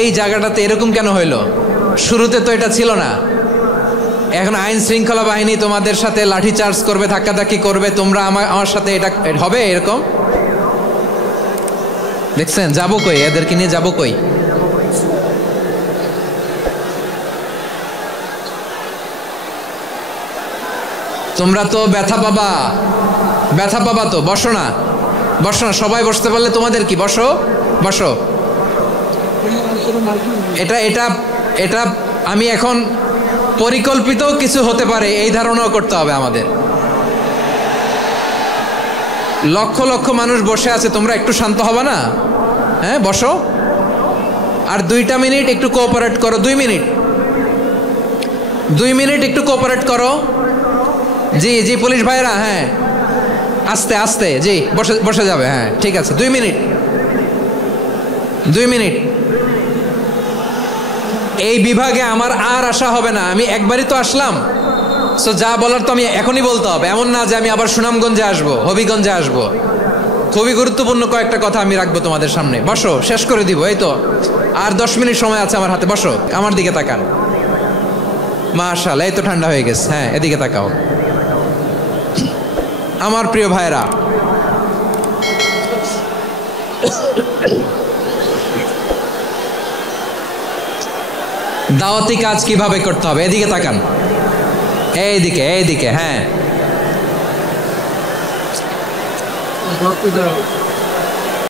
এই জায়গাটাতে এরকম কেন হইলো? শুরুতে তো এটা ছিল না। এখন আইন শৃঙ্খলা বাহিনী তোমাদের সাথে লাঠি চার্জ করবে, ধাক্কাধাক্কি করবে, তোমরা আমার সাথে এটা হবে এরকম? দেখছেন যাবো কই, এদেরকে নিয়ে যাবো কই? তোমরা তো ব্যথা পাবা, ব্যথা পাবা তো। বসো না, বসো না, সবাই বসতে পারলে তোমাদের কি, বসো বসো। এটা এটা এটা আমি এখন পরিকল্পিত কিছু হতে পারে এই ধারণাও করতে হবে আমাদের। লক্ষ লক্ষ মানুষ বসে আছে, তোমরা একটু শান্ত হবে না? হ্যাঁ বসো, আর 2টা মিনিট একটু কোঅপারেট করো। 2 মিনিট, 2 মিনিট একটু কোঅপারেট করো। জি জি পুলিশ ভাইরা, হ্যাঁ আস্তে আস্তে, জি বসে বসে যাবে, হ্যাঁ ঠিক আছে। 2 মিনিট, 2 মিনিট। এই বিভাগে আমার আর আসা হবে না, আমি একবারই তো আসলাম, সো যা বলার তো আমি এখনই বলতে হবে। এমন না যে আমি আবার সুনামগঞ্জে আসবো, হবিগঞ্জে আসবো। খুবই গুরুত্বপূর্ণ কয়েকটা কথা আমি রাখবো তোমাদের সামনে। বসো, শেষ করে দিব, এই তো আর 10 মিনিট সময় আছে আমার হাতে। বসো, আমার দিকে তাকান। মাশাআল্লাহ, এই তো ঠান্ডা হয়ে গেছে। হ্যাঁ এদিকে তাকাও। আমার প্রিয় ভাইরা, দাওয়াতি কাজ কিভাবে করতে হবে, এদিকে তাকান, এইদিকে এইদিকে। হ্যাঁ